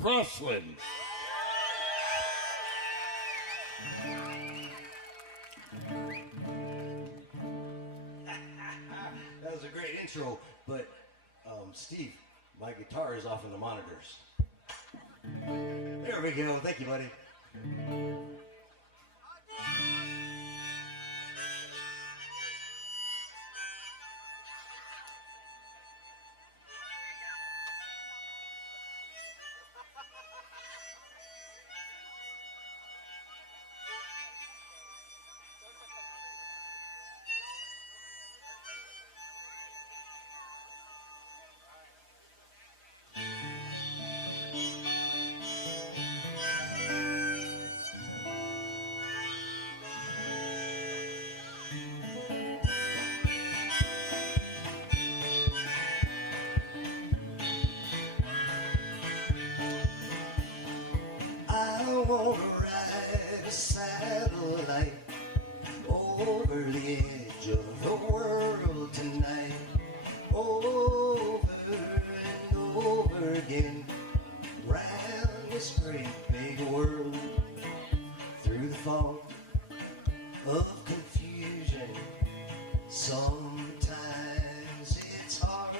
Crossland. That was a great intro, but Steve, my guitar is off in the monitors. There we go. Thank you, buddy. I wanna ride a satellite over the edge of the world tonight, over and over again, round this great big world, through the fog of confusion. Sometimes it's hard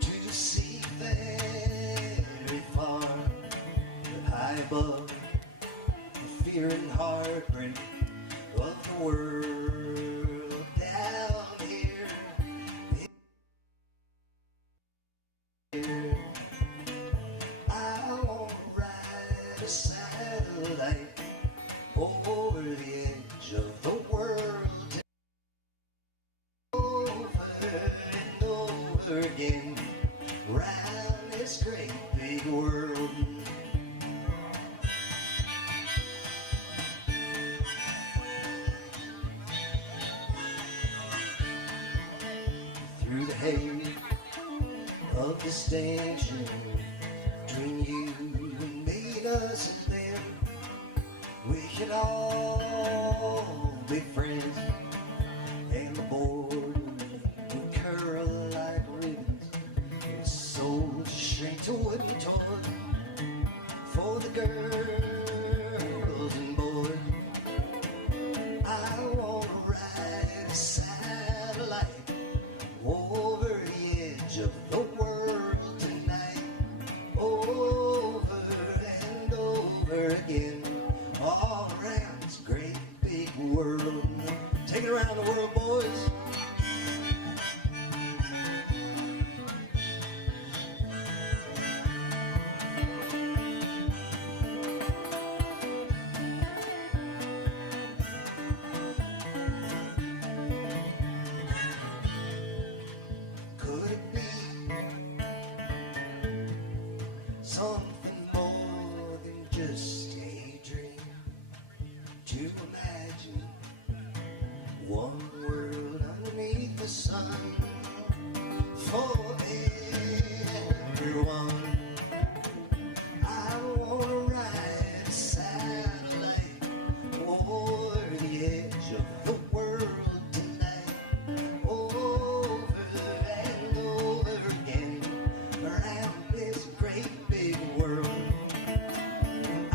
to see very far, but high above the fear and heartbreak of the world down here. I wanna ride a satellite over the edge of the world, over and over again, round this great big world. Through the haze of distinction between you and me, us and them, we can all be friends, and the board would curl like ribbons, and so shrink to wooden toy for the girls and boys. I wanna ride a satellite over the edge of the world tonight, over and over again, all around this great big world. Take it around the world, boys. Could it be something more than just a dream to imagine one world underneath the sun for everyone? I wanna ride a satellite over the edge of the world tonight, over and over again, around this great big world. I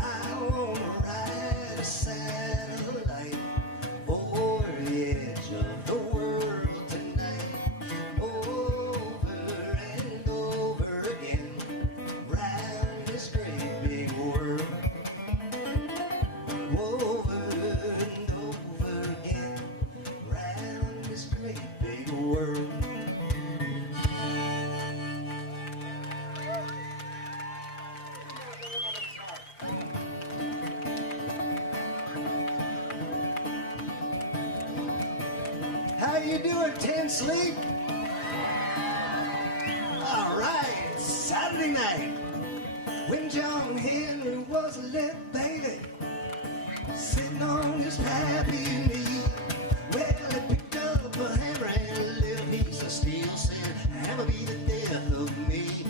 wanna ride a satellite over the edge of the world tonight, over and over again, round this great big world, over and over again, round this great big world. How you doing, Ten Sleep? All right, it's Saturday night, when John Henry was a little baby, sitting on his happy knee. Well, he picked up a hammer and a little piece of steel, said, "Hammer be the death of me.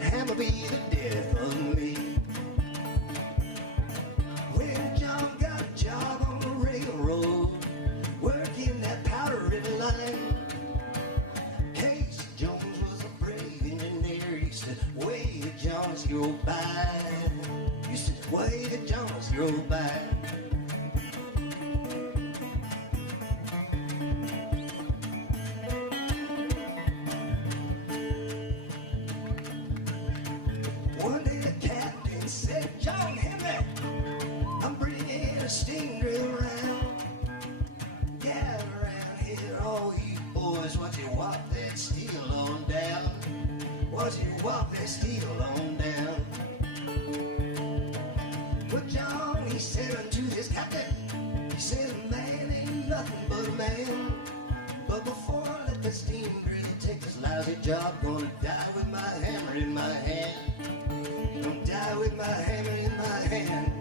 Hammer be the death of me." When John got a job on the railroad, working that Powder River line, Casey Jones was a brave engineer. He said, "Wait, John," drove by. Used to way the Jones drove by. One day the captain said, John Henry, I'm bringing a steam drill around. Gather around here, all you boys, watch you walk that steel on down. Watch you walk that steel on down. Well, John, he said unto his captain, he said, a man ain't nothing but a man. But before I let the steam drill take this lousy job, gonna die with my hammer in my hand. Gonna die with my hammer in my hand.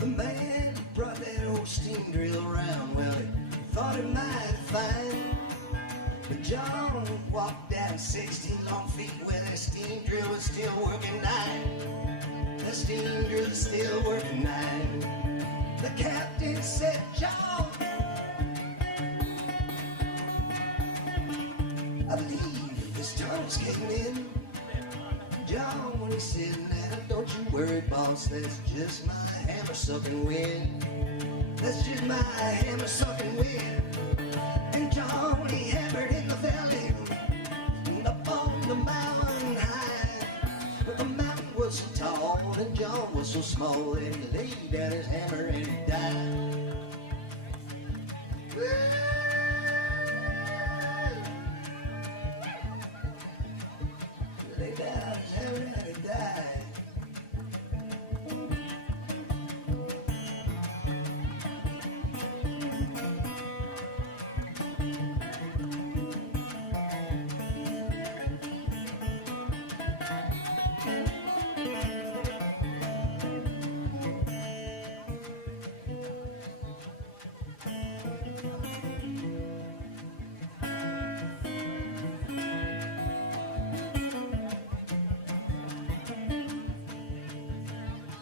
The man brought that old steam drill around. Well, he thought it might fine. But John walked down 16 long feet where that steam drill was still working nine. That steam drill is still working nine. The captain said, John, I believe this tunnel's caving in. John, when he said, now don't you worry, boss, that's just my hammer sucking wind. That's just my hammer sucking wind. And John, he hammered in the valley, up on the mountain high. But the mountain was so tall and John was so small, and he laid down his hammer and he died. He laid down his hammer and he died.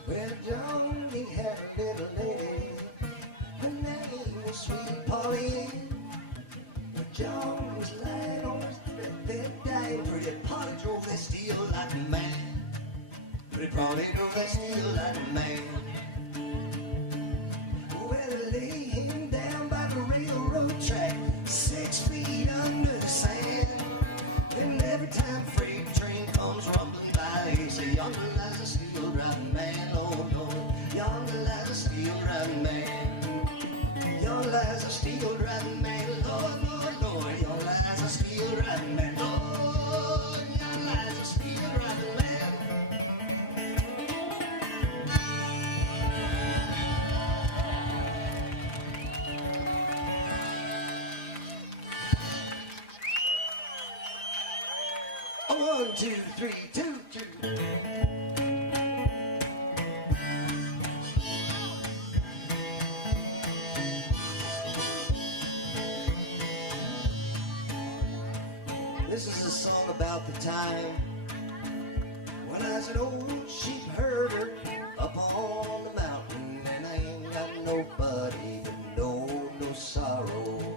Well, John, he had a little lady. Her name was Sweet Polly. But John was lying on his deathbed dying. Pretty Polly drove that steel like a man. Pretty Polly drove that steel like a man. Well, they lay him down by the railroad track, 6 feet under the sand. And every time a freight train comes rumbling by, he say, yonder lies a steel driving man. Oh Lord, yonder lies a steel driving man. Yonder lies a steel driving man. Lord, Lord, Lord, yonder lies a steel driving man. Lord, yonder lies a steel driving man. One, two, three, 2, 2. This is a song about the time when I was an old sheep herder up on the mountain, and I ain't got nobody to know no sorrow.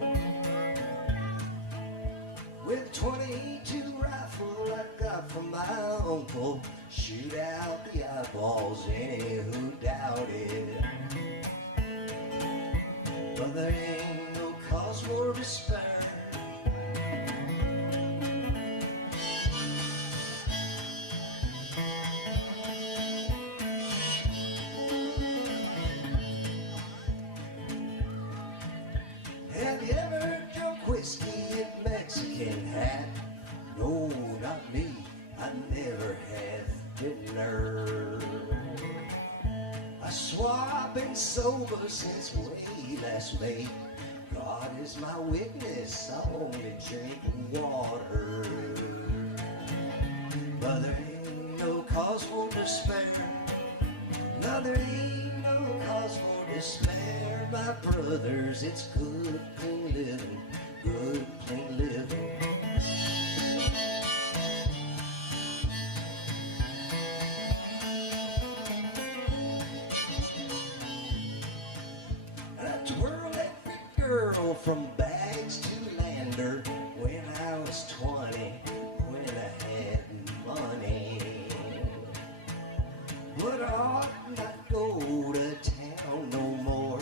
With 22 rifle I got from my uncle, shoot out the eyeballs any who doubted. But there ain't no cause for despair. Have you ever drunk whiskey at Mexican Hat? No, not me, I never have the nerve. I swore I've been sober since way last May. God is my witness, I only drink water. But there ain't no cause for despair. No, there ain't no cause for despair, my brothers. It's good, clean living, good, clean living. travel from Bags to Lander when I was 20, when I had money. But I ought not go to town no more.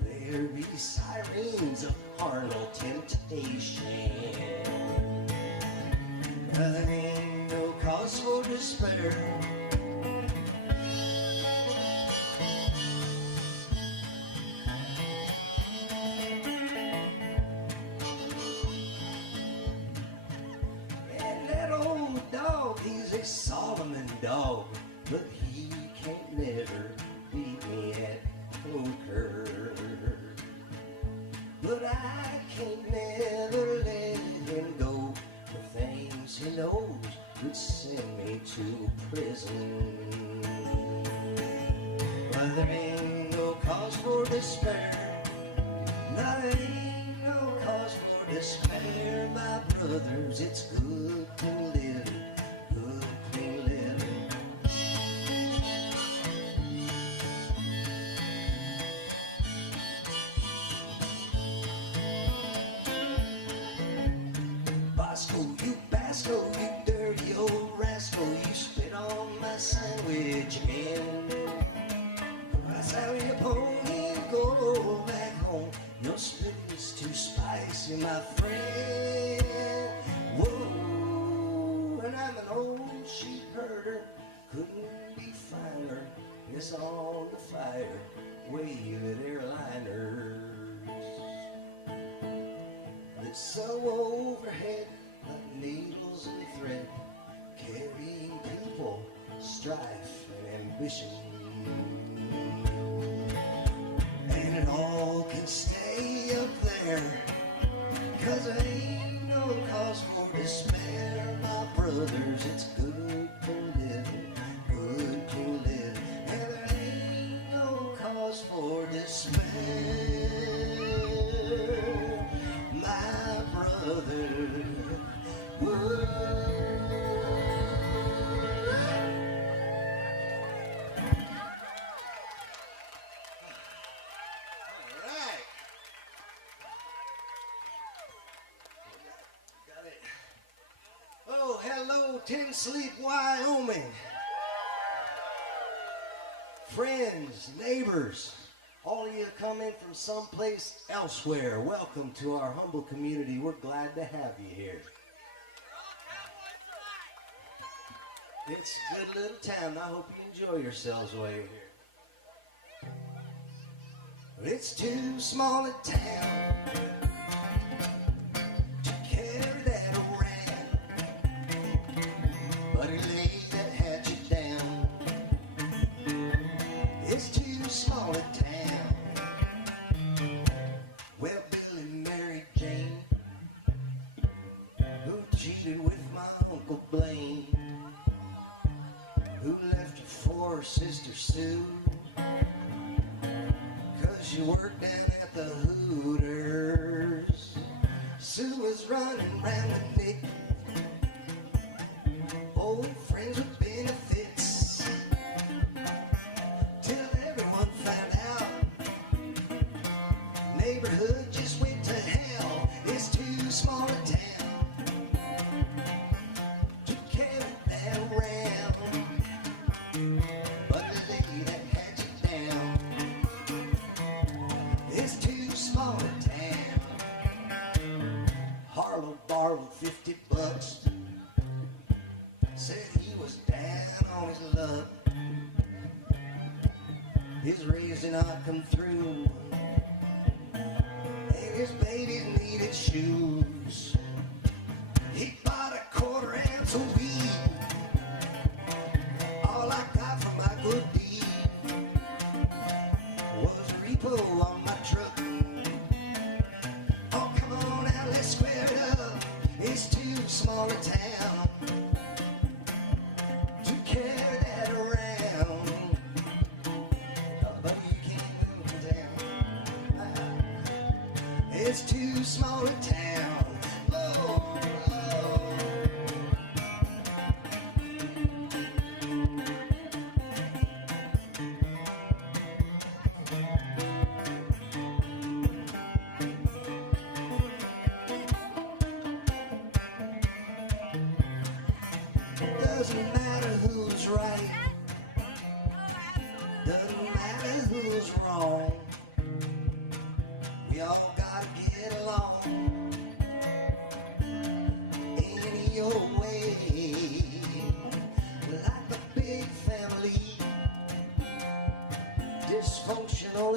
There be sirens of carnal temptation. There ain't no cause for despair. And that old dog, he's a Solomon dog, but he can't never beat me at poker. But I can't never let him go. The things he knows would send me to prison. But there ain't no cause for despair. No, there ain't no cause for despair, my brothers. It's good clean living, good clean living. Bosco, you Basco, you dirty old rascal, you spit on my sandwich again. That's how your pony go back home. Your spit is too spicy, my friend. Whoa, and I'm an old sheep herder, couldn't be finer. It's on the fire, wave airliners. That sew overhead like needles and thread, carrying people, strife and ambition. And it all can stay up there, 'cause there ain't no cause for despair, my brothers. It's good to live, good to live. And there ain't no cause for despair, my brother. Oh, hello, Tin Sleep, Wyoming. Friends, neighbors, all of you coming from someplace elsewhere, welcome to our humble community. We're glad to have you here. It's a good little town. I hope you enjoy yourselves while you're here. It's too small a town to carry that around, but it laid that hatchet down. It's too small a town. Well, Billy married Jane, who cheated with my Uncle Blaine, who left her for her sister Sue, 'cause she worked down at the Hooters. Sue was running round with Nick, old friends with benefits, till everyone found out. Neighborhood just went to hell. It's too small a town to carry that around, but the lady that had you down. It's too small a town. Harlow borrowed $50, said he was down on his luck. His raise did not come through, and his babies needed shoes. He bought a quarter ounce of weed, all I got from my good deed was a repo on my truck. Oh, come on now, let's square it up. It's too small a town to carry that around, but you can't move down. It's too small a town. Oh, oh.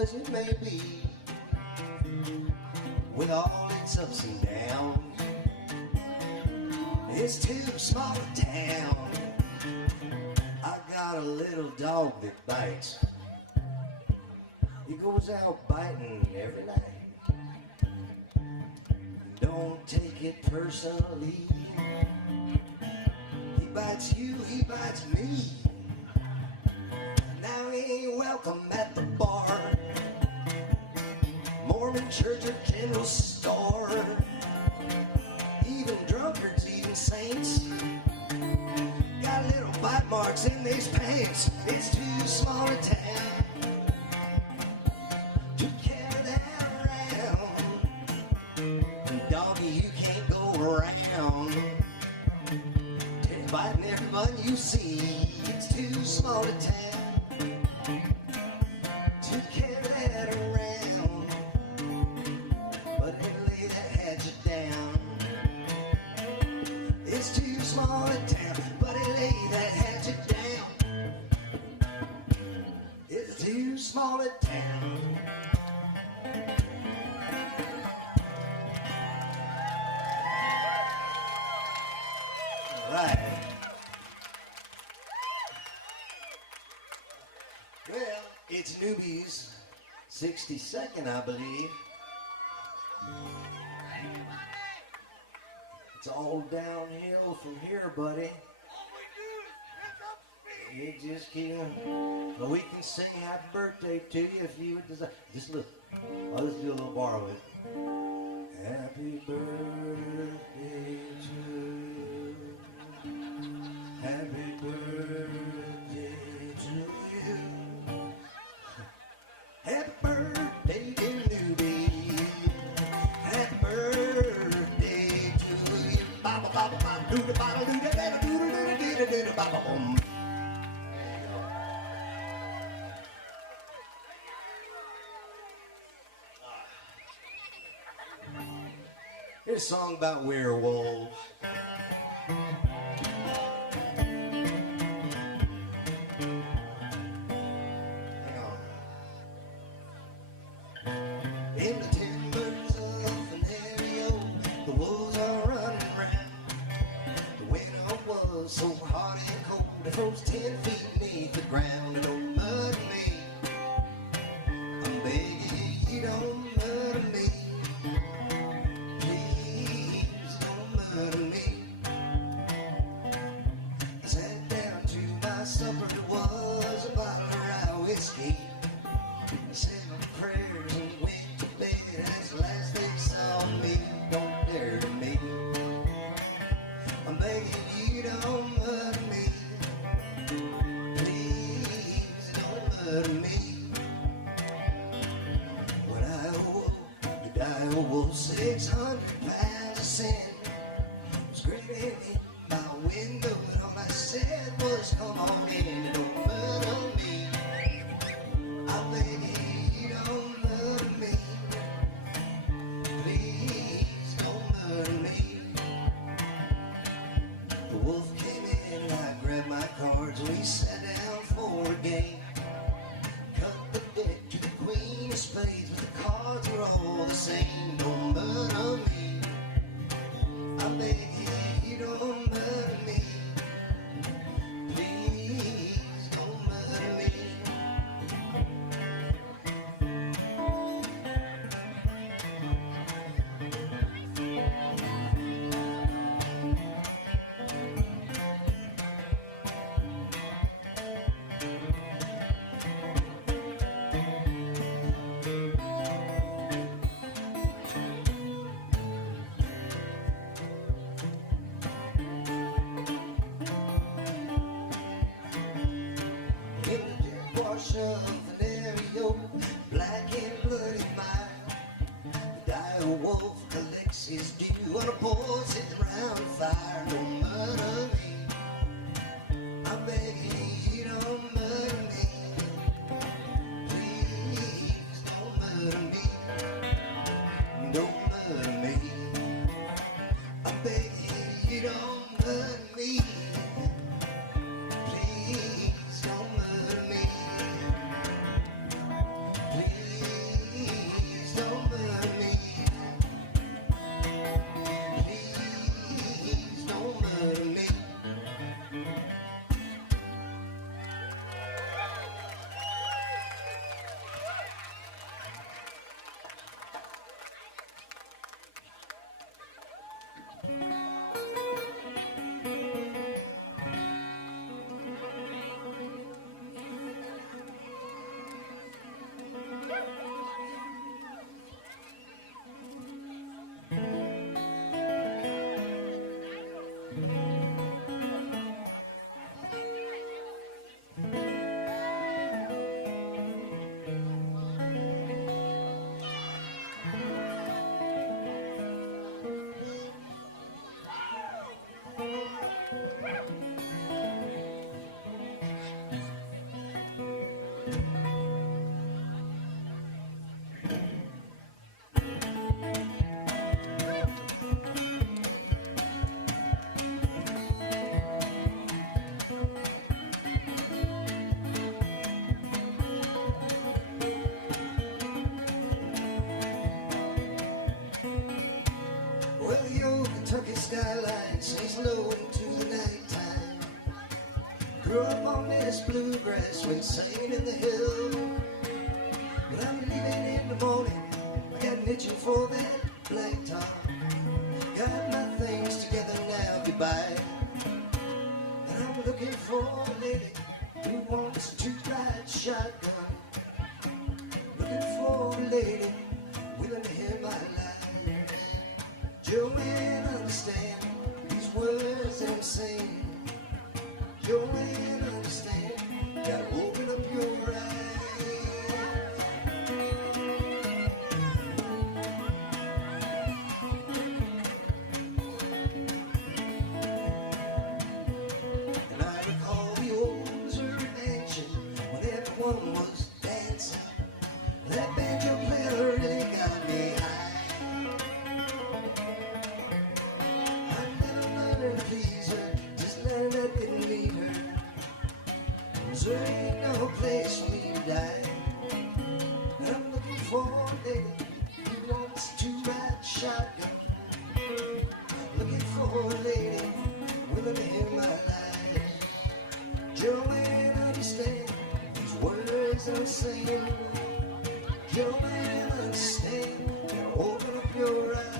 as it may be, with all its ups and downs, it's too small a town. I got a little dog that bites. He goes out biting every night. Don't take it personally. He bites you, he bites me. Now he ain't welcome at the bar, Mormon church or general store. Even drunkards, even saints, got little bite marks in these pants. It's too small a town to carry that around. And doggy, you can't go around biting everyone you see. It's too small a town to carry that around, but it'll lay that hatchet down. It's too small a town, but it'll lay that hatchet down. It's too small a town. All right. Well, it's Newbie's 62nd, I believe. It's all downhill from here, buddy. You just keep on. Well, we can sing happy birthday to you if you would desire. Just look. I'll just do a little bar with it. Happy birthday to you. Happy birthday to you. Happy birthday, dear Newbie. Happy birthday to you. Baba baba baba doo da baba doo da da doo da da da da da baba boom. Here's a song about werewolves. In the timbers of an area, the wolves are running round. The winter was so hot and cold, it froze 10 feet beneath the ground. And don't murder me, I'm begging you, don't murder me. Please don't murder me. I sat down to my supper, it was a bottle of rye whiskey. I said my prayers and went to bed. That's the last they saw me. Don't dare to me. I'm begging you, don't murder me. Please don't murder me. When I awoke, the dire wolf 600 pounds of sin was grinning in my window, and all I said was, come on in and don't murder me. I'm begging you, don't murder me. Please don't murder me. The wolf came in and I grabbed my cards and we sat down for a game. Cut the deck to the queen of spades, but the cards were all the same. Don't murder me. I'm begging you, don't murder me. Please don't murder me. In the deep wash of an area, black and bloody mile, the dire wolf collects his due on a pole sitting round a fire. Don't murder me. I'm begging you, don't murder me. Please don't murder me. Don't murder me. I'm begging you, don't murder me. Please don't murder me. Please skyline sinks low into the nighttime. Grew up on this bluegrass when singing in the hill. But I'm leaving in the morning, I got an itching for that black top. Got my things together now, goodbye. And I'm looking for a lady who wants to ride shotgun. Looking for a lady willing to hear my lies. Joanne, understand these words that I'm saying. Joanne, understand, gotta open up your eyes. One was dancing. That banjo player really got me high. I never learned to please her, just learned I didn't need her. 'Cause there ain't no place for me to die. And I'm looking for a lady who wants to ride shotgun. Looking for a lady willing to hear my lies. Joanne, understand words I'm saying. Joanne, understand, now open up your eyes.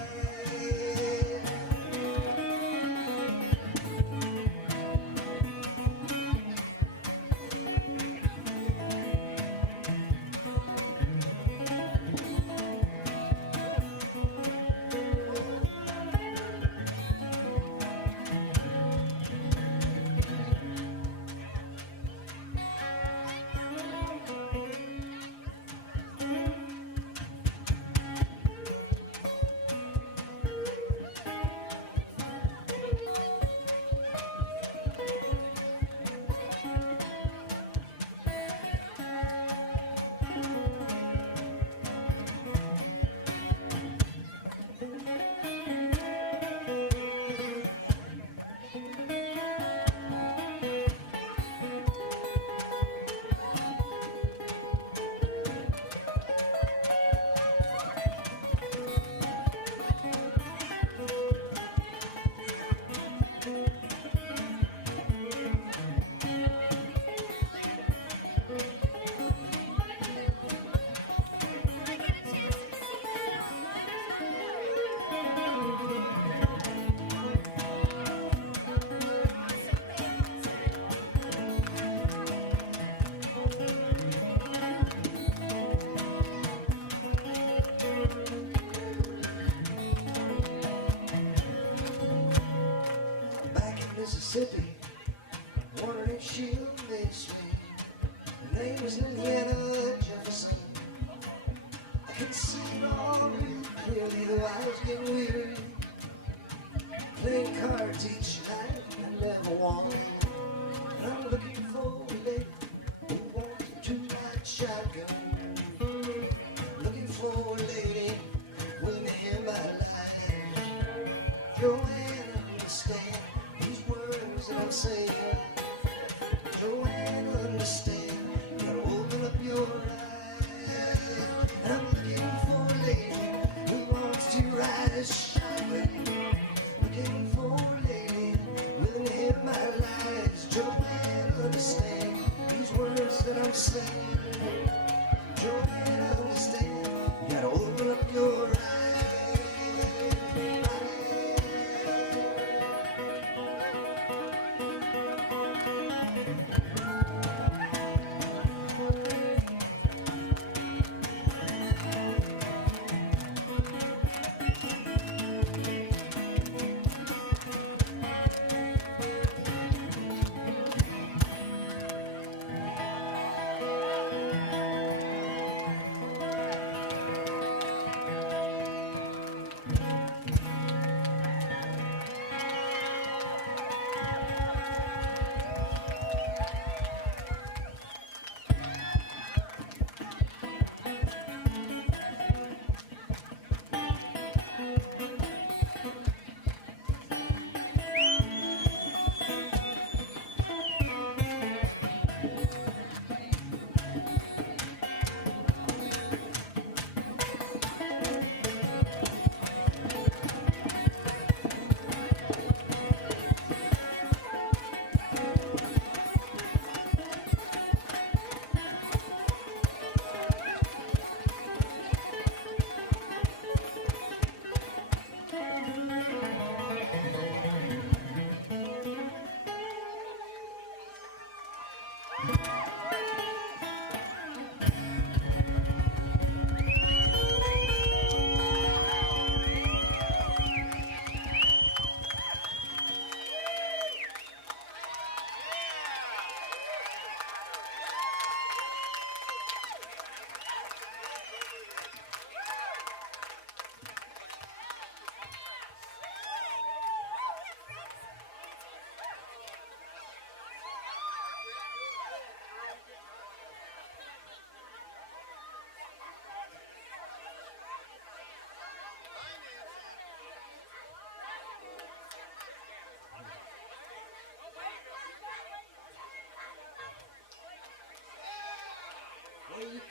Mississippi, wondering if she'll miss me. Her name was Indiana Jefferson. I could see it all really clearly, though I was getting weary. Playing cards each night and never won. And I'm looking for a lady who wants to ride shotgun. Looking for a lady willing to hear my lies. Joanne, understand that I'm saying. Joanne, understand, gotta open up your eyes. And I'm looking for a lady who wants to ride a shotgun. Looking for a lady willing to hear my lies. Joanne, understand these words that I'm saying. Joanne, understand, gotta open up your eyes.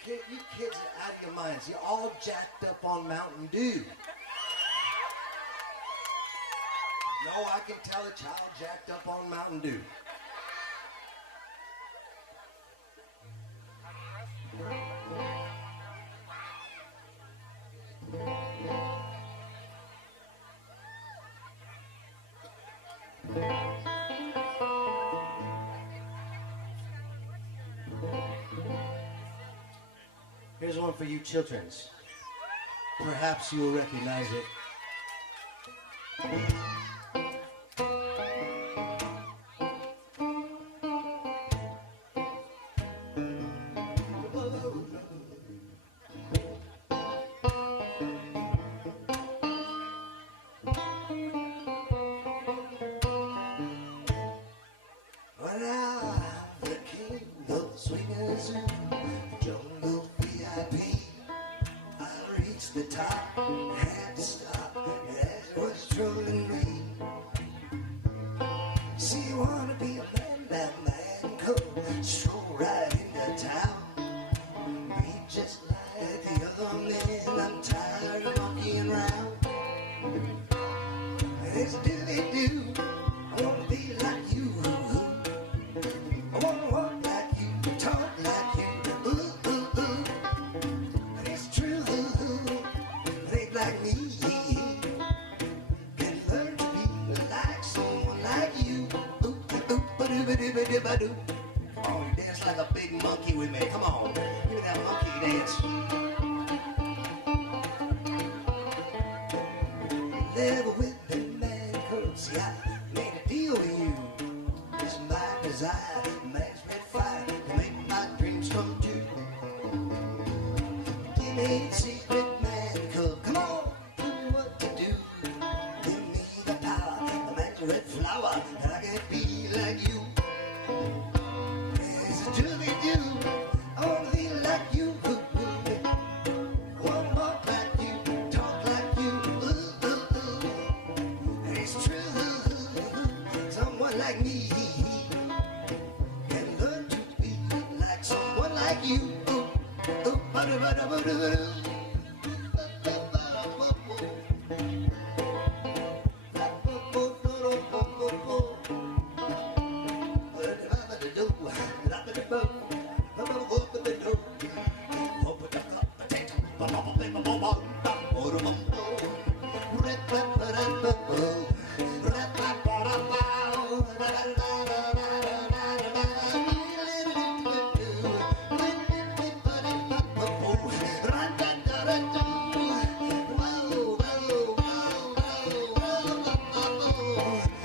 You kids are out of your minds. You're all jacked up on Mountain Dew. No, I can tell a child jacked up on Mountain Dew. Here's one for you childrens. Perhaps you will recognize it. Well, now I'm the king of the swingers, jungle VIP. I reached the top, had to stop as it was trolling me. See, you wanna be a man, that man, come stroll right into town. Be just like the other men, I'm tired of monkeying around. And it's do-they-do, I wanna be like you. I wanna walk like you, talk like you, ooh, ooh, ooh. And it's true, it ain't like me. Can learn to be like someone like you. Ooh, ooh, ba-doo-ba-doo-ba-doo-ba-doo. Come on, you dance like a big monkey with me. Come on, give me that monkey dance. Live with the man code. See, I made a deal with you. It's my desire, man's red fire to make my dreams come true. Give me the secret man code. Come on, tell me what to do. Give me the power, the man's red flower, and I can be like you. Yes, do they do? I wanna be like you. I wanna walk like you, talk like you. Ooh, ooh, ooh. And it's true, someone like me can learn to be like someone like you. Ooh, ooh, ba-da-ba-da-ba-da-ba-da.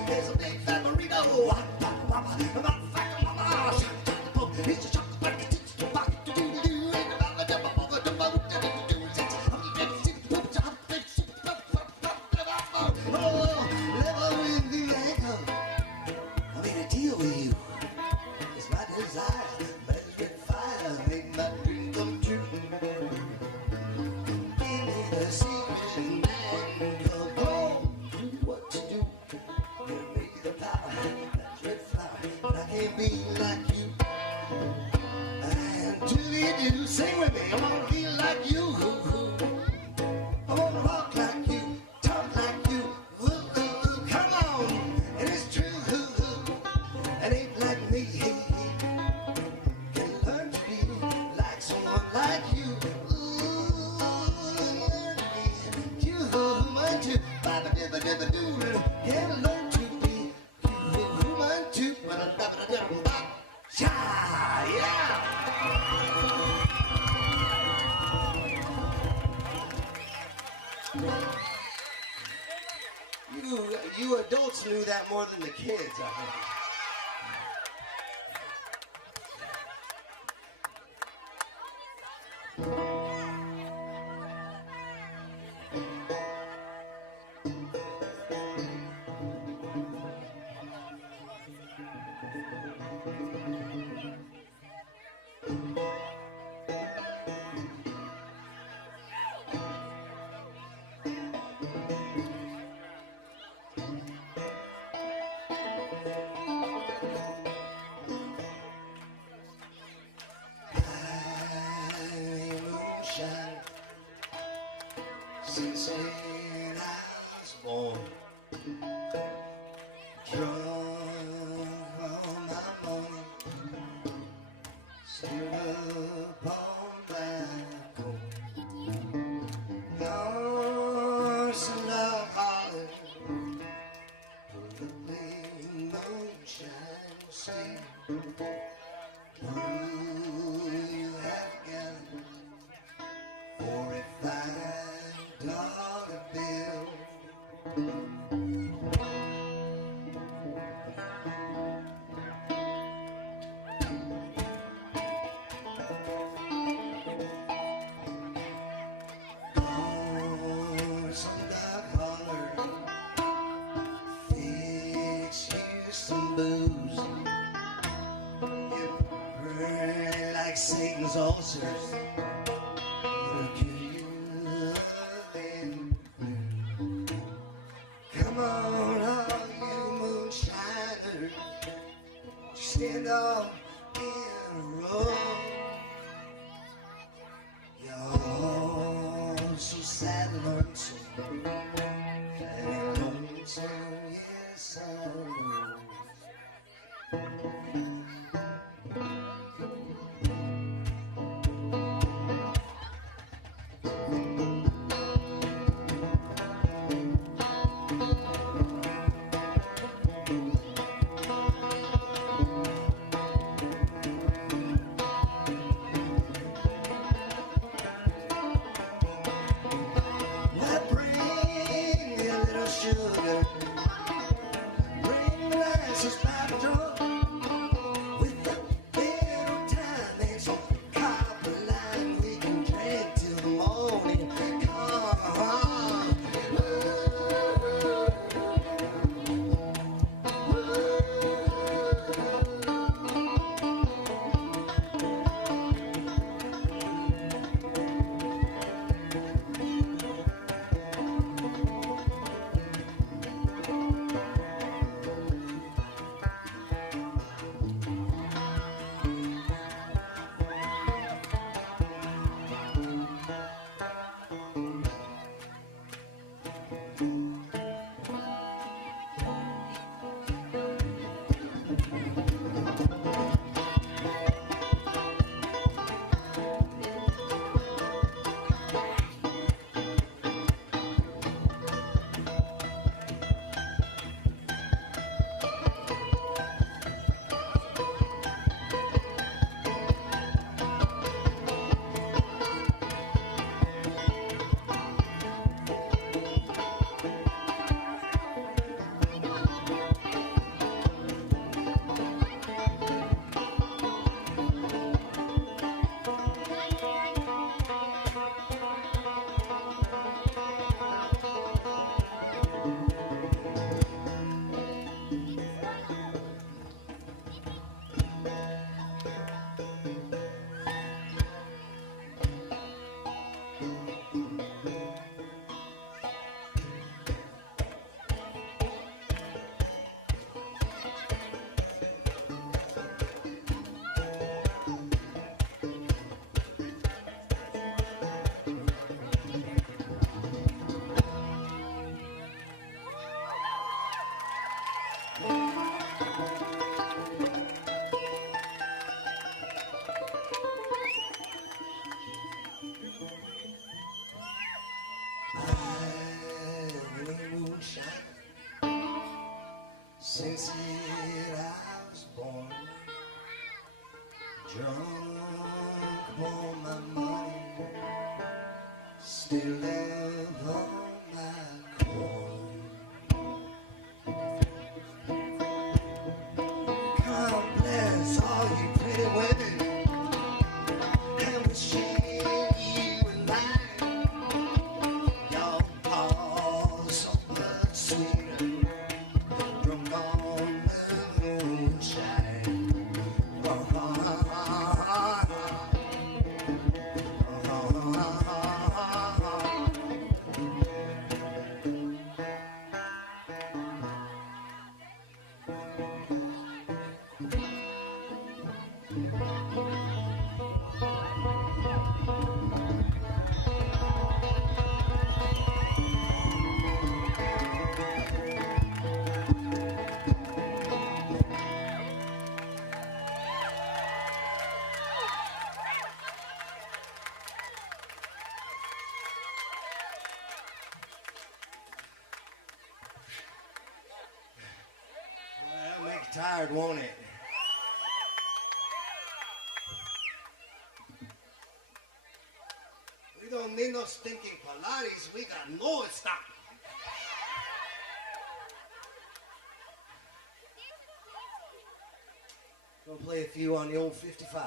There's a big fat burrito. Be like you, and do you do? Sing with me. I wanna be like you. I wanna walk like you, talk like you. Ooh, ooh, ooh. Come on, and it's true. It ain't like me. Can learn to be like someone like you. Ooh, learn to be human too. Ba-ba-dibba-dibba-doo. Can learn to be human too. Yeah! You adults knew that more than the kids, I think. since I was born. Drunk on my money, still upon black gold. Yours and love hollered for the big moonshine still. You have gathered for a $5 bill. Some guy hollered, fix you some booze. You burn like Satan's ulcers. It'll give you then. Come on, all you moonshiners, stand up in a row. You're so sad and lonesome, and lonesome, yes I know. Sugar, bring the nicest pipe drunk with a little time and some copper line. We can drink till the morning. Come on. Since I was born, drunk on my money, still live on my corn. God bless all you pretty women, and we share you and mine. Y'all all so much sweeter. Drunk on the moonshine. tired, won't it? We don't need no stinking Pilates. We got Nowoodstock. Gonna play a few on the old 55.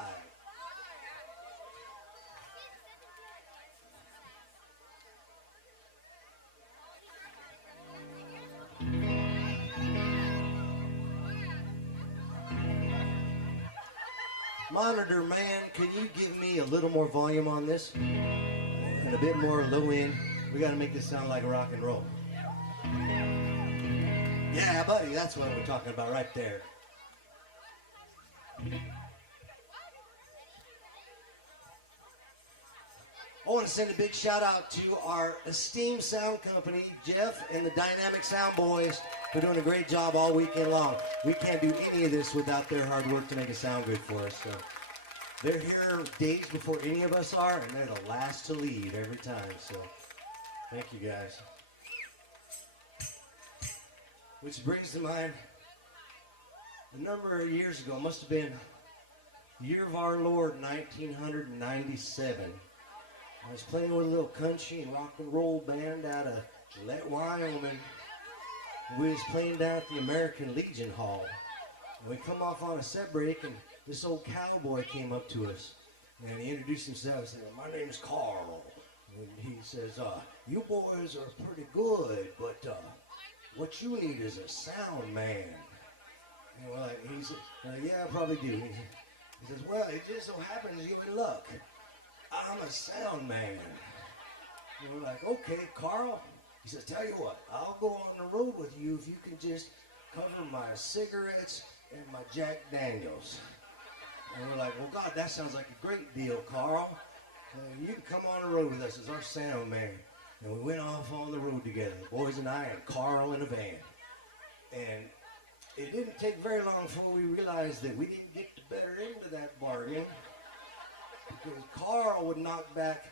Monitor man, can you give me a little more volume on this? And a bit more low end. We gotta make this sound like rock and roll. Yeah, buddy, that's what we're talking about right there. I want to send a big shout out to our esteemed sound company, Jeff and the Dynamic Sound Boys, for doing a great job all weekend long. We can't do any of this without their hard work to make it sound good for us. So they're here days before any of us are, and they're the last to leave every time. So thank you guys. Which brings to mind a number of years ago, must have been the year of our Lord, 1997. I was playing with a little country and rock and roll band out of Gillette, Wyoming. We was playing down at the American Legion Hall. And we come off on a set break, and this old cowboy came up to us. And he introduced himself. He said, "My name is Carl." And he says, "You boys are pretty good, but what you need is a sound man." And we're like, he said, "Yeah, I probably do." He says, "Well, it just so happens you're in luck. I'm a sound man." And we're like, "Okay, Carl." He says, "Tell you what, I'll go on the road with you if you can just cover my cigarettes and my Jack Daniels." And we're like, "Well, God, that sounds like a great deal, Carl. You can come on the road with us as our sound man." And we went off on the road together, the boys and I and Carl in a van. And it didn't take very long before we realized that we didn't get the better end of that bargain, because Carl would knock back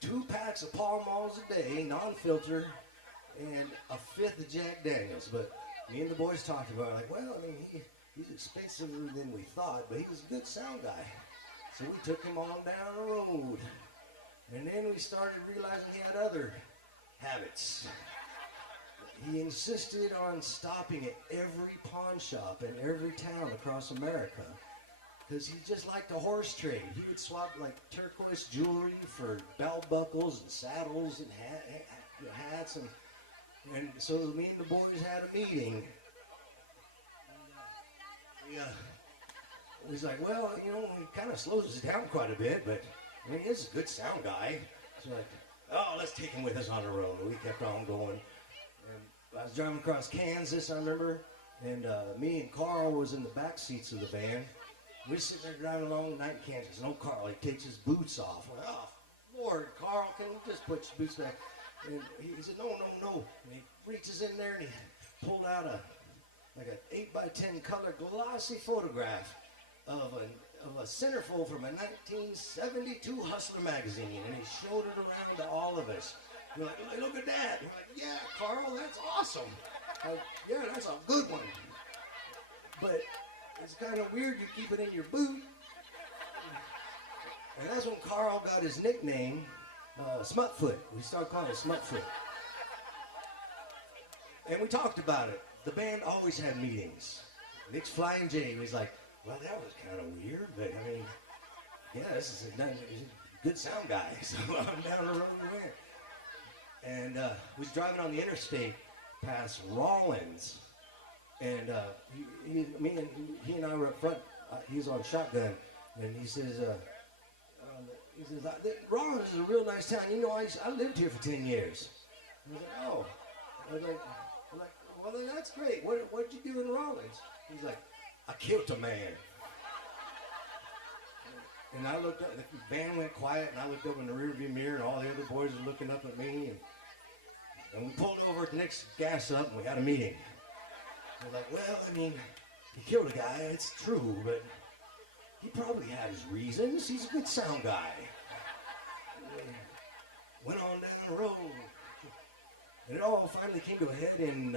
2 packs of Pall Malls a day, non-filter, and a 5th of Jack Daniels. But me and the boys talked about it, like, well, I mean, he's expensive than we thought, but he was a good sound guy. So we took him on down the road. And then we started realizing he had other habits. He insisted on stopping at every pawn shop in every town across America, because he just liked a horse trade. He would swap like turquoise jewelry for belt buckles and saddles and hats. And so me and the boys had a meeting. He was like, "Well, you know, he kind of slows us down quite a bit, but I mean, he's a good sound guy." So like, "Oh, let's take him with us on the road." And we kept on going. And I was driving across Kansas, I remember, and me and Carl was in the back seats of the van. We're sitting there driving along night in Kansas, and old Carl, he takes his boots off. We're like, "Oh, Lord, Carl, can you just put your boots back?" And he said, "No, no, no." And he reaches in there and he pulled out an 8x10 color glossy photograph of a centerfold from a 1972 Hustler magazine, and he showed it around to all of us. We're like, "Hey, look at that." We're like, "Yeah, Carl, that's awesome. Yeah, that's a good one. But it's kind of weird you keep it in your boot." And that's when Carl got his nickname, Smutfoot. We started calling him Smutfoot. And we talked about it. The band always had meetings. Nick's Flying J was like, "Well, that was kind of weird, but I mean, yeah, this is a good sound guy." So I'm down the road we went. And we was driving on the interstate past Rollins. And he and I were up front. He was on shotgun. And he says, "Rollins is a real nice town. You know, I lived here for 10 years. I was like, "Oh." I was like, "Well, then that's great. What'd you do in Rollins?" He's like, "I killed a man." And I looked up, the van went quiet, and I looked up in the rearview mirror, and all the other boys were looking up at me. And we pulled over at the next gas up, and we had a meeting. We're like, "Well, I mean, he killed a guy, it's true, but he probably had his reasons. He's a good sound guy." Went on down the road. And it all finally came to a head in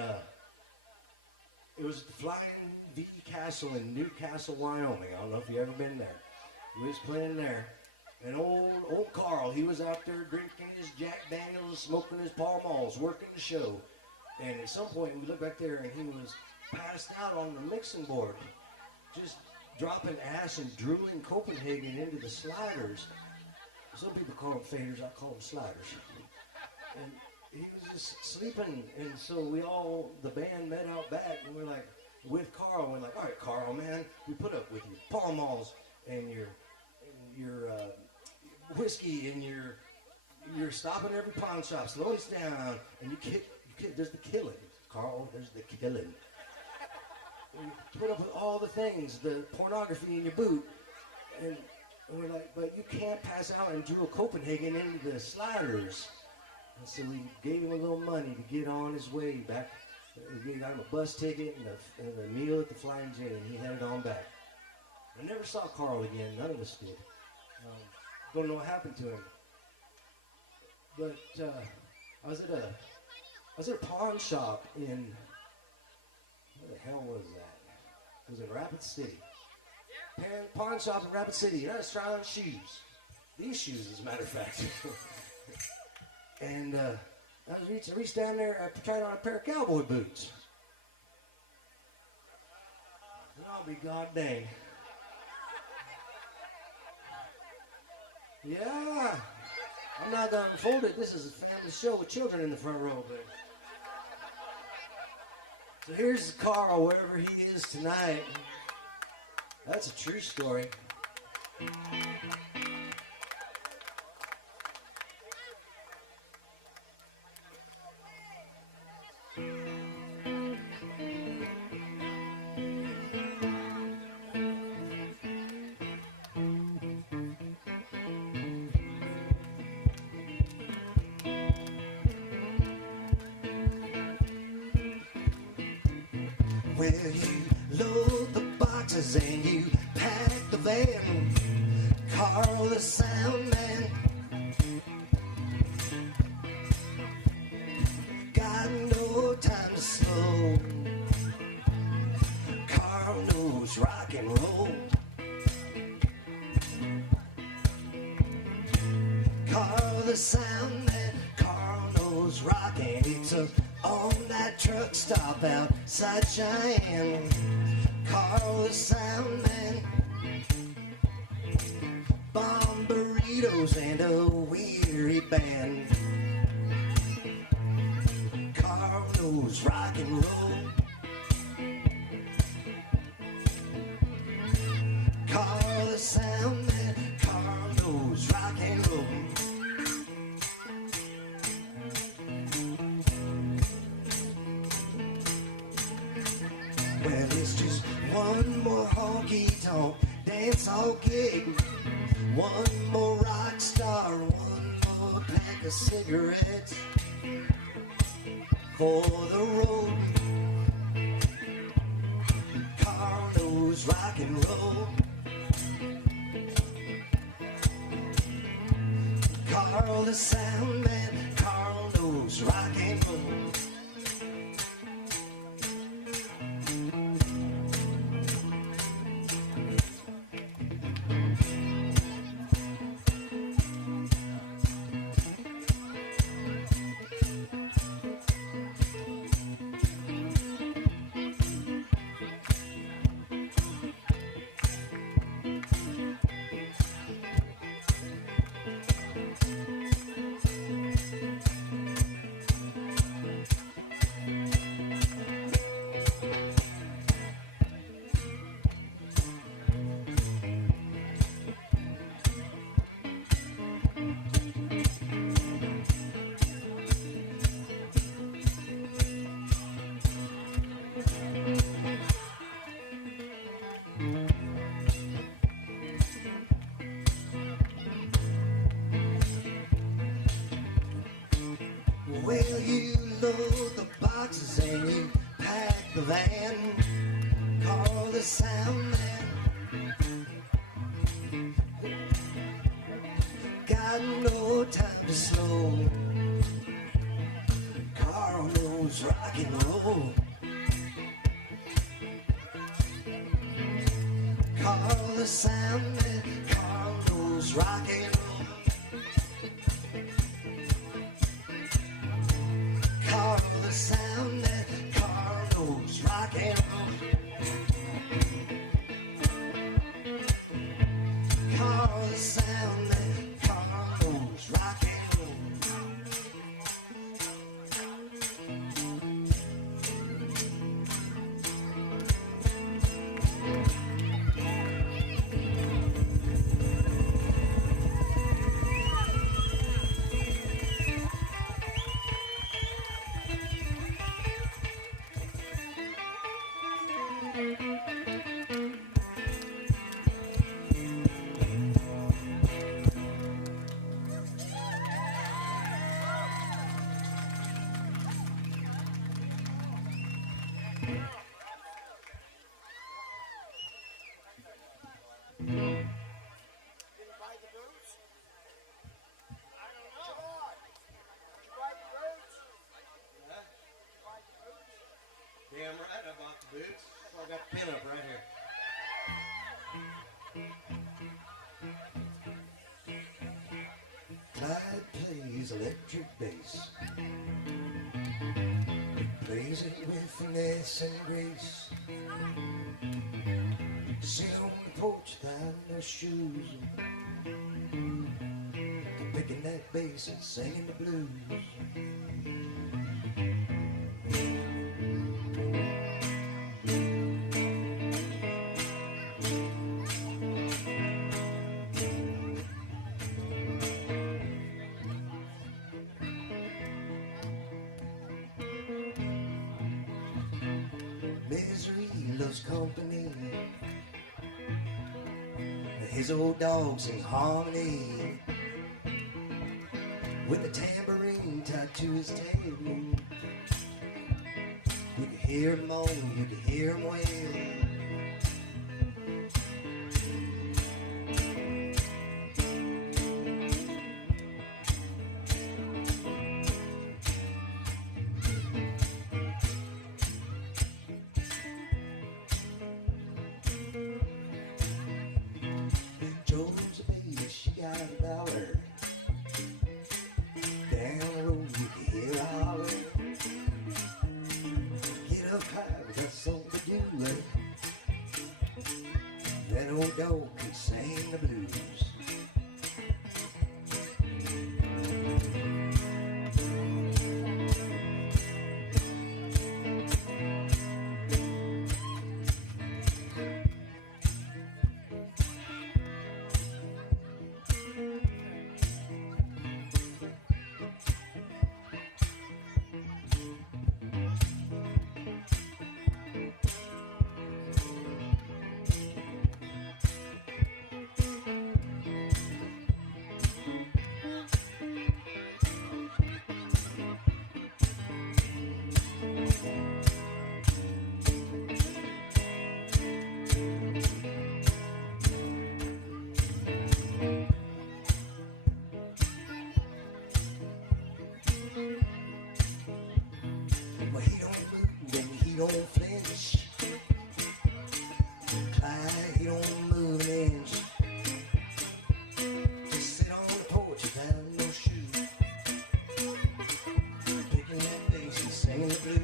It was the Flying V Castle in Newcastle, Wyoming. I don't know if you ever been there. We was playing there. And old Carl, he was out there drinking his Jack Daniels, smoking his Pall Malls, working the show. And at some point, we looked back there, and he was passed out on the mixing board, just dropping ass and drooling Copenhagen into the sliders. Some people call them faders, I call them sliders. And he was just sleeping, and so we all, the band met out back, and we're like, with Carl, we're like, all right, Carl, man, we put up with your Pall Malls and your whiskey, and you're stopping every pawn shop, slow us down, and you kid, there's the killing, Carl, there's the killing. And you put up with all the things, the pornography in your boot, and we're like, but you can't pass out and drool Copenhagen into the sliders. And so we gave him a little money to get on his way back. We got him a bus ticket and a meal at the Flying J, and he headed on back. I never saw Carl again. None of us did. Don't know what happened to him. But I was at a pawn shop in, where the hell was that? It was in Rapid City. Pawn shop in Rapid City. And I was trying on shoes. These shoes, as a matter of fact. And I reached down there trying on a pair of cowboy boots. And I'll be god dang. Yeah. I'm not going to unfold it. This is a family show with children in the front row. But so here's Carl, wherever he is tonight. That's a true story. Well, you load the boxes and you pack the van. Carl the sound man got no time to slow. Carl knows rock and roll. Carl the sound man, Carl knows rock, and it's a all-night truck stop outside Cheyenne. Carl the sound man, bomb burritos and a weary band. Carl knows rock and roll. Carl the sound man, Carl knows rock and roll. Well, it's just one more honky-tonk dance-hall gig, one more rock star, one more pack of cigarettes for the road. Carl knows rock and roll. Carl the sound man, Carl knows rock and roll. Well, you load the boxes and you pack the van. Call the sound man. Got no time to slow. Carl knows rock and roll. the sound that Carlos rock and roll. Carl the sound that Carlos rock and roll. Carl the sound that Carlos rock and roll. Damn right I bought the boots. So I got the pin up right here. Clyde plays electric bass. He plays it with finesse and grace. Sit on the porch without no shoes, picking that bass and singing the blues. Misery loves company. His old dog sings harmony with a tambourine tied to his tail. You could hear him moan, you could hear him wail. Joe's a baby, she got a dollar. Down the road you can hear her holler. Get up high, we got something to do. That old dog can sing the blues. Well, he don't move and he don't flinch. Clyde, he don't move an inch. Just sit on the porch without no shoes, picking that bass and singing the blues.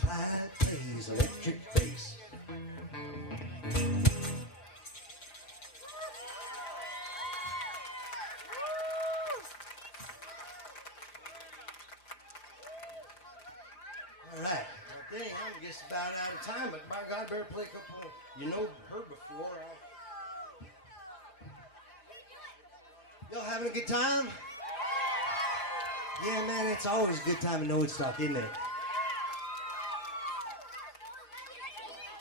Clyde plays electric bass. All right, I think I'm just about out of time, but by God, I better play a couple. You know her before. Y'all having a good time? Yeah, man, it's always a good time in Nowoodstock, isn't it?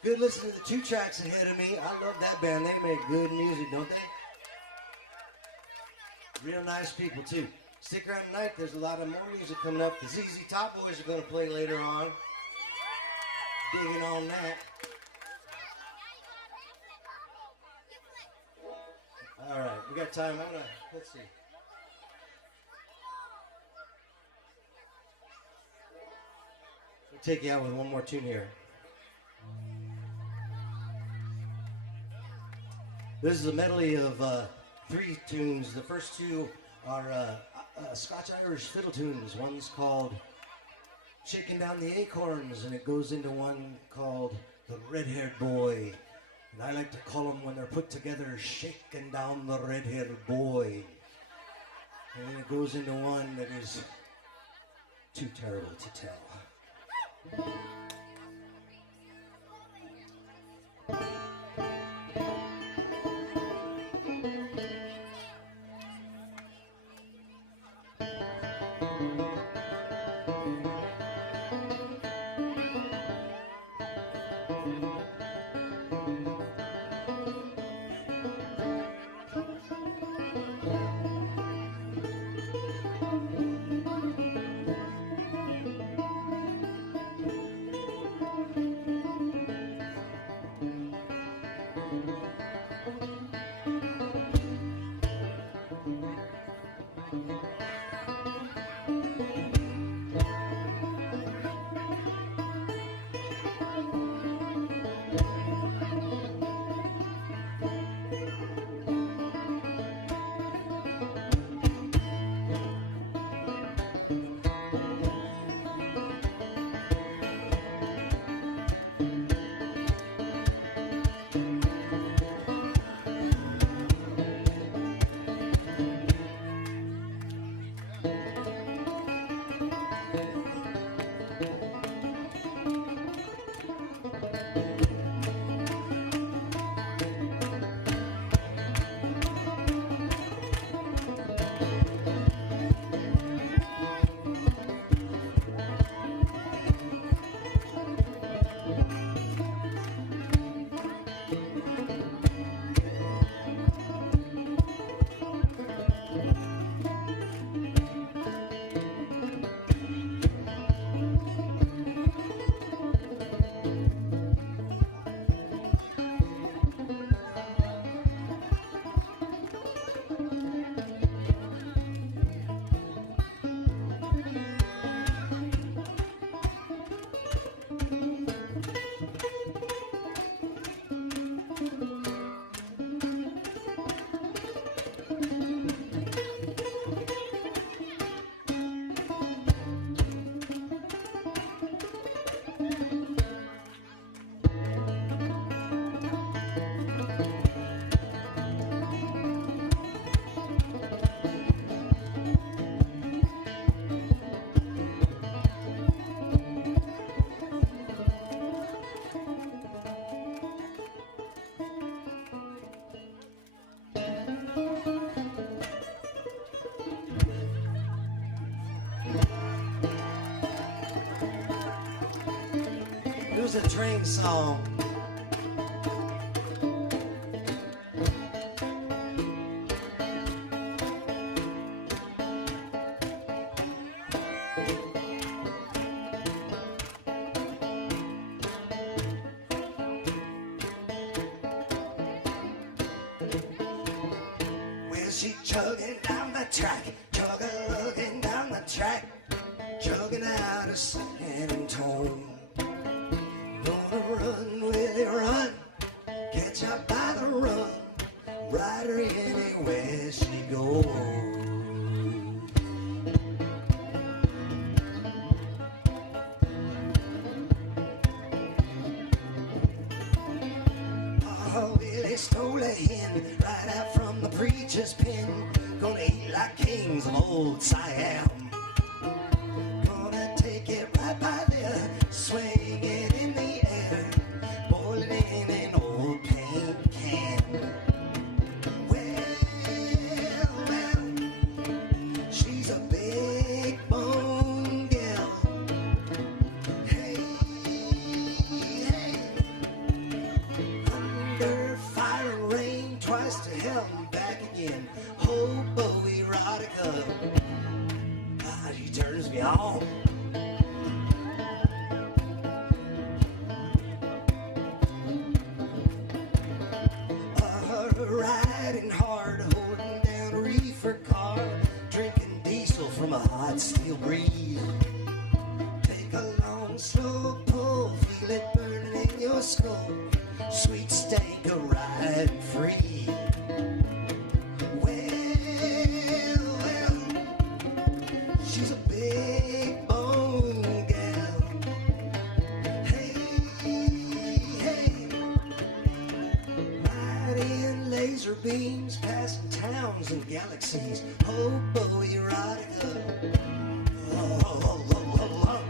Good listening to the 2 tracks ahead of me. I love that band. They make good music, don't they? Real nice people, too. Stick around tonight. There's a lot of more music coming up. The ZZ Top Boys are going to play later on. Digging on that. All right, we got time. Let's see. We'll take you out with one more tune here. This is a medley of 3 tunes. The first 2 are Scotch-Irish fiddle tunes. One's called Shaking Down the Acorns, and it goes into one called The Red-Haired Boy. And I like to call them, when they're put together, Shaking Down the Red-Haired Boy. And then it goes into one that is too terrible to tell. It was a train song. Well, she chugging down the track, chugging down the track, chugging out of San Antonio. Gonna run, Willie, run, catch her by the run, ride her anywhere she goes. Oh, Willie stole a hen right out from the preacher's pen, gonna eat like kings of old Siam. Gonna take it right by there, swing it in the air, boil it in an old paint can. Well, she's a big bone gal. Hey, under fire and rain, twice to hell and back again. Hobo erotica. riding hard, holding down a reefer car, drinking diesel from a hot steel breeze. Take a long, slow pull, feel it burning in your skull. Sweet steak, a riding free. Well, she's a big bone gal. Hey, riding laser beams, passing towns and galaxies. Hobo erotica. Oh, oh, oh, oh, oh, oh.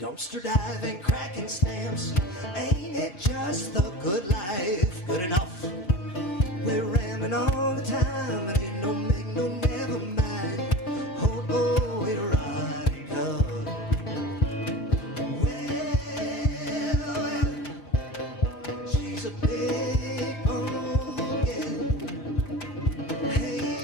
Dumpster diving, cracking stamps. Ain't it just the good life? Good enough. We're ramming all the time, but ain't no make no never mind. Hobo erotica. Well, she's a big bone gal. Hey,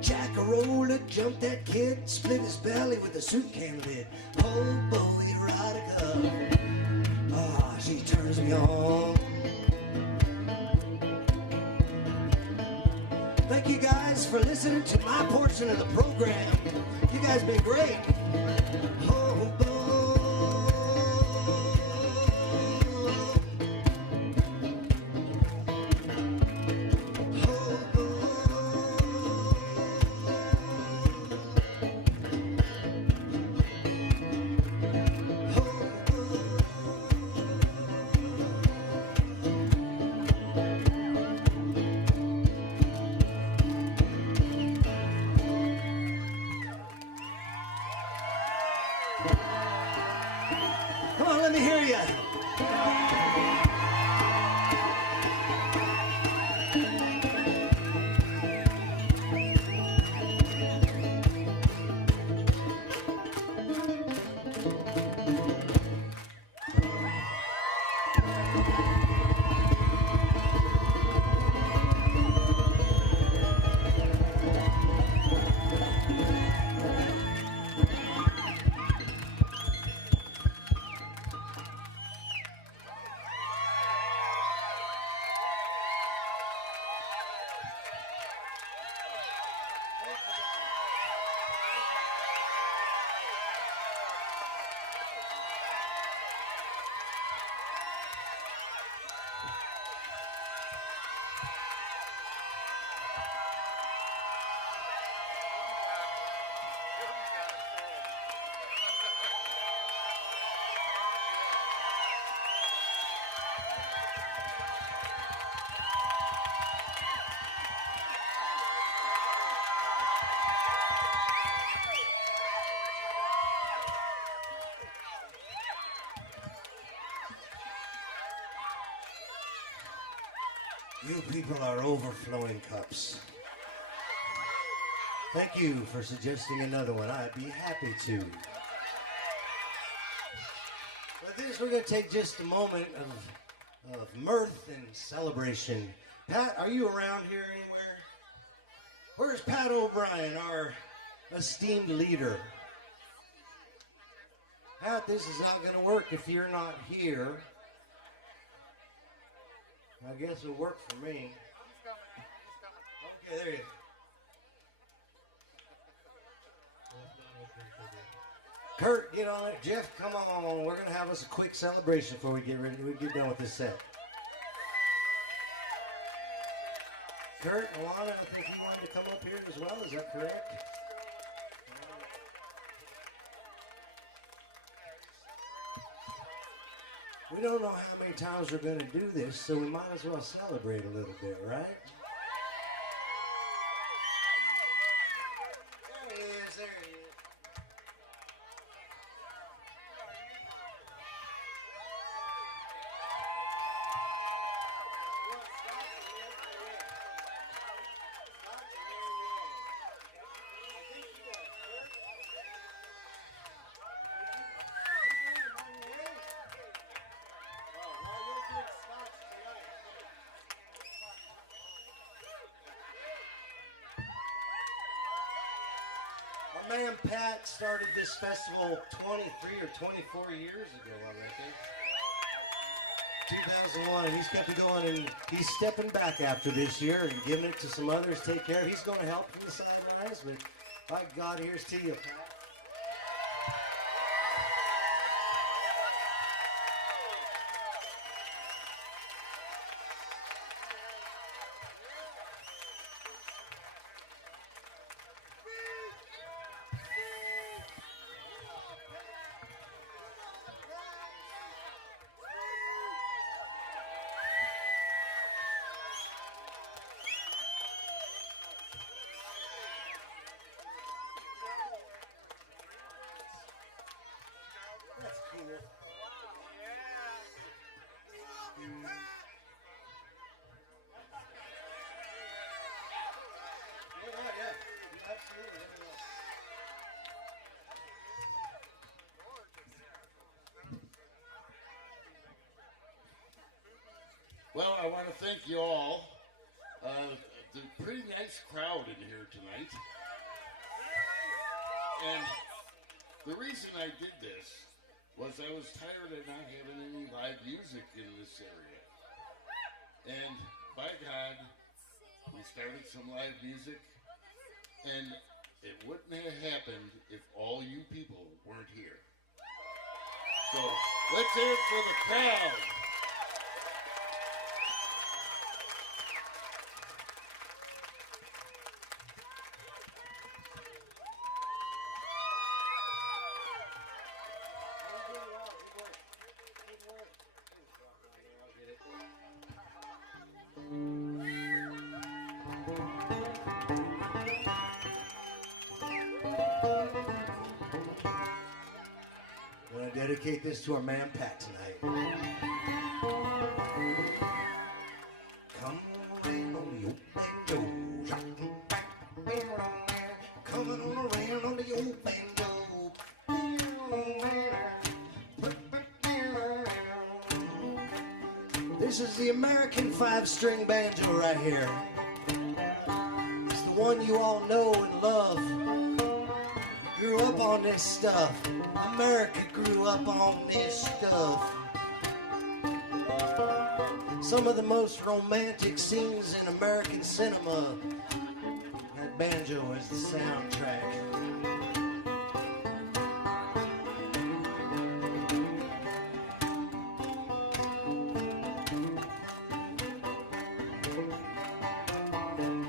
Jack-a-roller jumped that kid, split his belly with a soup can lid. Hobo erotica. Ah, she turns me on. Thank you guys for listening to my portion of the program. You guys been great. Hobo. Come on, let me hear you. You people are overflowing cups. Thank you for suggesting another one. I'd be happy to. With this, we're going to take just a moment of mirth and celebration. Pat, are you around here anywhere? Where's Pat O'Brien, our esteemed leader? Pat, this is not going to work if you're not here. I guess it'll work for me. Okay, there you go. Kurt, get on it. Jeff, come on. We're going to have us a quick celebration before we get ready. We get done with this set. Kurt, Alana, I think you wanted to come up here as well. Is that correct? We don't know how many times we're going to do this, so we might as well celebrate a little bit, right? There he is, there he is. Our man Pat started this festival 23 or 24 years ago, I reckon. 2001, and he's kept it going, and he's stepping back after this year and giving it to some others to take care of. He's going to help from the sidelines, but by God, here's to you, Pat. That's cool. Yeah, absolutely. Well, I want to thank you all. The pretty nice crowd in here tonight. And the reason I did this was I was tired of not having any live music in this area. And by God, we started some live music, and it wouldn't have happened if all you people weren't here. So let's hear it for the crowd. I want to dedicate this to our man Pat tonight. Come around on the old banjo, coming on around on the old banjo. This is the American 5-string banjo right here. It's the one you all know and love. Grew up on this stuff. America grew up on this stuff. Some of the most romantic scenes in American cinema had banjo as the soundtrack.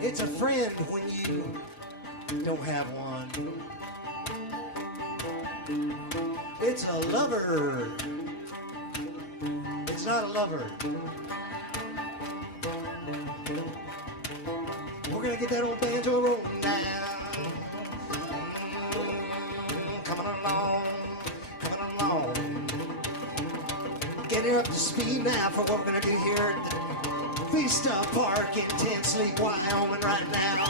It's a friend when you don't have one. It's a lover. It's not a lover. We're gonna get that old banjo rolling now. Coming along, coming along. Getting up to speed now for what we're gonna do here at the Vista Park in Tinsley, Wyoming right now.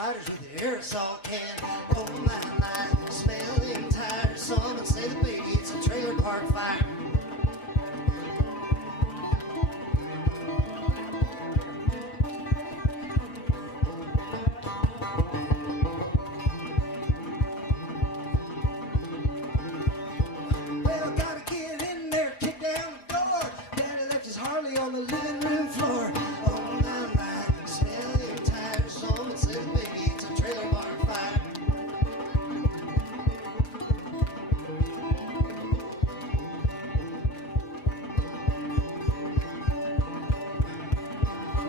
firefighters with the aerosol can. Oh my, smelling tires. Someone say the baby, it's a trailer park fire. Well, I gotta get in there, kick down the door. Daddy left his Harley on the living room floor. Oh my, smelling tires. Someone say the baby, it's a trailer park fire.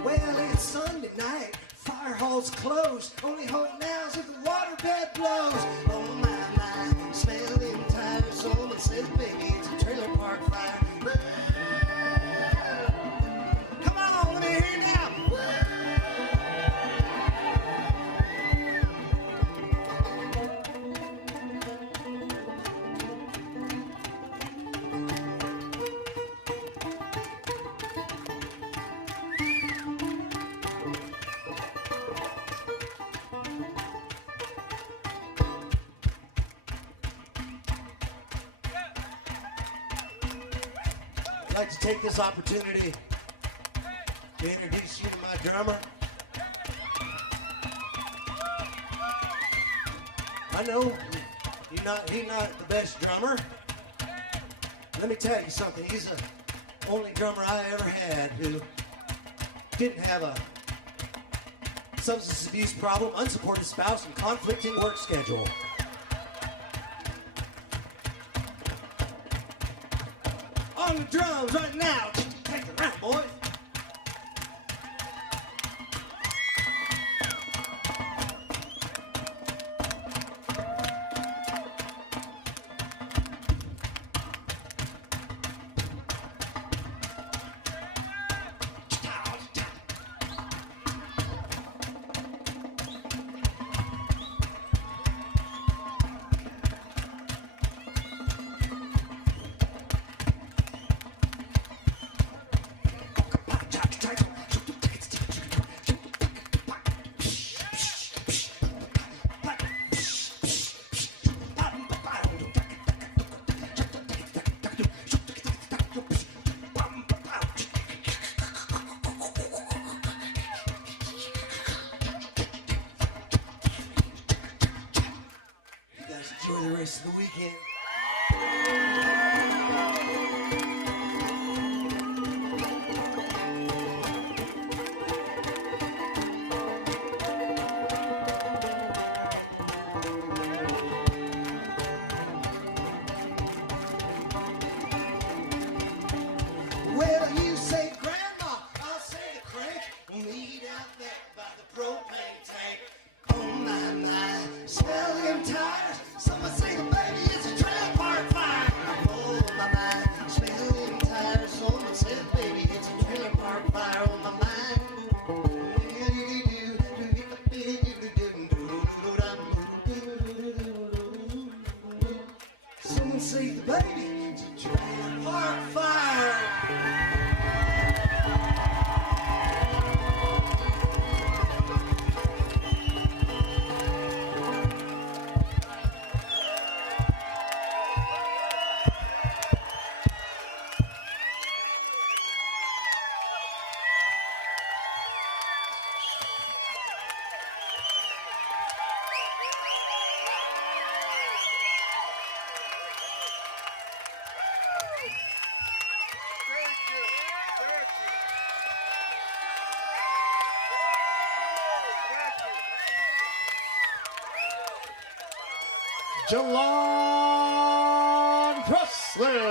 Well, it's Sunday night, fire hall's closed. Only home now's if the waterbed blows. Oh my, smelling tires. Someone says, baby, it's a trailer park fire. Come on, let me hear you now. I'd like to take this opportunity to introduce you to my drummer. I know he's not the best drummer. Let me tell you something. He's the only drummer I ever had who didn't have a substance abuse problem, unsupported spouse, and conflicting work schedule. On the drums right now. Take the round, boys. Enjoy the rest of the weekend. Well, you say grandma, I'll say the crank. We'll meet out there by the propane tank. Oh my, smell them tires. Someone say the baby is a trailer park fire. Oh my, smell them tires. Someone say the baby it's a trailer park fire. Oh my mind. Someone say the baby it's a trailer park fire. Jalan Crossland.